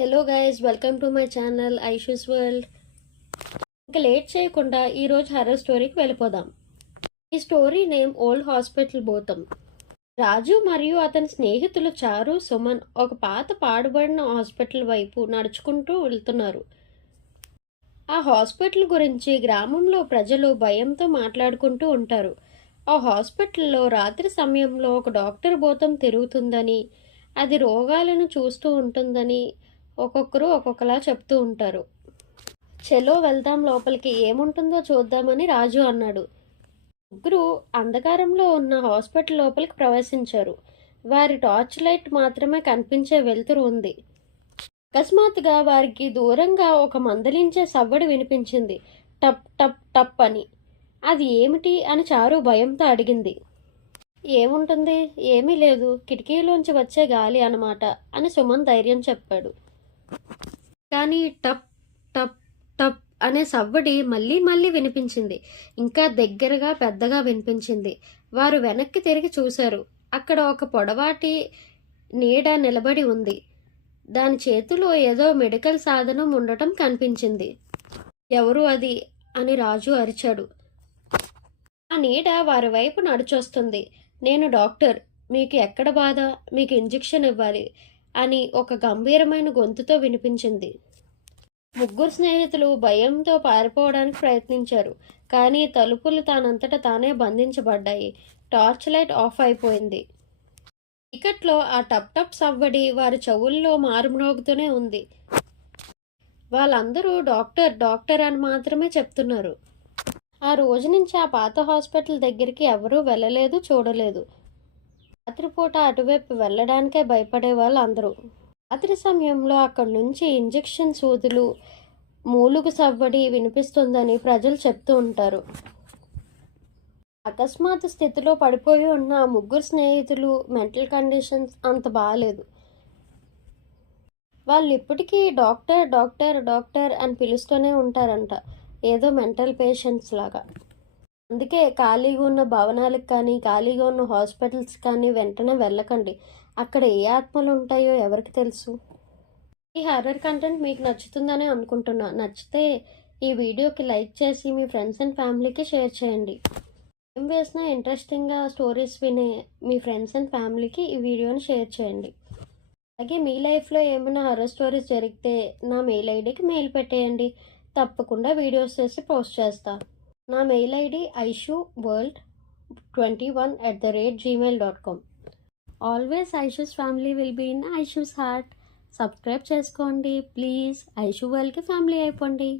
Hello guys, welcome to my channel Aishu's world. ఇంకా late చేయకుండా ఈరోజు హర్రర్ స్టోరీకి వెళ్ళిపోదాం. ఈ స్టోరీ నేమ్ ఓల్డ్ హాస్పిటల్ భూతం. రాజు మరియు అతని స్నేహితులు చారు, సుమన్ ఒక పాత పాడుబడిన హాస్పిటల్ వైపు నడుచుకుంటూ వెళ్తున్నారు. ఆ హాస్పిటల్ గురించి గ్రామంలో ప్రజలు భయంతో మాట్లాడుకుంటూ ఉంటారు. ఆ హాస్పిటల్లో రాత్రి సమయంలో ఒక డాక్టర్ భూతం తిరుగుతుందని, అది రోగాలను చూస్తూ ఉంటుందని ఒక్కొక్కరు ఒక్కొక్కలా చెప్తూ ఉంటారు. చలో వెళ్దాం, లోపలికి ఏముంటుందో చూద్దామని రాజు అన్నాడు. ముగ్గురు అంధకారంలో ఉన్న హాస్పిటల్ లోపలికి ప్రవేశించారు. వారి టార్చ్ లైట్ మాత్రమే కనిపించే వెలుతురు ఉంది. అకస్మాత్తుగా వారికి దూరంగా ఒక మందలించే సవ్వడి వినిపించింది. టప్ టప్ టప్ అని. అది ఏమిటి అని చారు భయంతో అడిగింది. ఏముంటుంది, ఏమీ లేదు, కిటికీలోంచి వచ్చే గాలి అన్నమాట అని సుమన్ ధైర్యం చెప్పాడు. కానీ టప్ టప్ టప్ అనే సవ్వడి మళ్ళీ మళ్ళీ వినిపించింది. ఇంకా దగ్గరగా పెద్దగా వినిపించింది. వారు వెనక్కి తిరిగి చూశారు. అక్కడ ఒక పొడవాటి నీడ నిలబడి ఉంది. దాని చేతిలో ఏదో మెడికల్ సాధనం ఉండటం కనిపించింది. ఎవరు అది అని రాజు అరిచాడు. ఆ నీడ వారి వైపు నడిచొస్తుంది. నేను డాక్టర్, మీకు ఎక్కడ బాధ, మీకు ఇంజెక్షన్ ఇవ్వాలి అని ఒక గంభీరమైన గొంతుతో వినిపించింది. ముగ్గురు స్నేహితులు భయంతో పారిపోవడానికి ప్రయత్నించారు. కానీ తలుపులు తానంతట తానే బంధించబడ్డాయి. టార్చ్ లైట్ ఆఫ్ అయిపోయింది. చీకట్లో ఆ టప్ టప్ సవ్వడి వారి చెవుల్లో మారుమ్రోగుతూనే ఉంది. వాళ్ళందరూ డాక్టర్ డాక్టర్ అని మాత్రమే చెప్తున్నారు. ఆ రోజు నుంచి ఆ పాత హాస్పిటల్ దగ్గరికి ఎవరూ వెళ్ళలేదు, చూడలేదు. రాత్రిపూట అటువైపు వెళ్ళడానికే భయపడే వాళ్ళు అందరూ. రాత్రి సమయంలో అక్కడి నుంచి ఇంజెక్షన్ సూదులు, మూలుగు సవ్వడి వినిపిస్తుందని ప్రజలు చెప్తూ ఉంటారు. అకస్మాత్ స్థితిలో పడిపోయి ఉన్న ముగ్గురు స్నేహితులు మెంటల్ కండిషన్స్ అంత బాగాలేదు. వాళ్ళు ఇప్పటికీ డాక్టర్ డాక్టర్ డాక్టర్ అని పిలుస్తూనే ఉంటారంట, ఏదో మెంటల్ పేషెంట్స్ లాగా. అందుకే ఖాళీగా ఉన్న భవనాలకు కానీ, ఖాళీగా ఉన్న హాస్పిటల్స్ కానీ వెంటనే వెళ్ళకండి. అక్కడ ఏ ఆత్మలు ఉంటాయో ఎవరికి తెలుసు. ఈ హర్రర్ కంటెంట్ మీకు నచ్చుతుందని అనుకుంటున్నా. నచ్చితే ఈ వీడియోకి లైక్ చేసి మీ ఫ్రెండ్స్ అండ్ ఫ్యామిలీకి షేర్ చేయండి. ఏం వేసినా ఇంట్రెస్టింగ్గా స్టోరీస్ వినే మీ ఫ్రెండ్స్ అండ్ ఫ్యామిలీకి ఈ వీడియోని షేర్ చేయండి. అలాగే మీ లైఫ్లో ఏమైనా హర్రర్ స్టోరీస్ జరిగితే నా మెయిల్ ఐడికి మెయిల్ పెట్టేయండి. తప్పకుండా వీడియోస్ చేసి పోస్ట్ చేస్తా. నా mail ID aishuworld21@gmail.com. Always Aishu's family will be in Aishu's heart. Subscribe చేసుకోండి ప్లీజ్. ఐషూ వరల్డ్కి ఫ్యామిలీ అయిపోండి.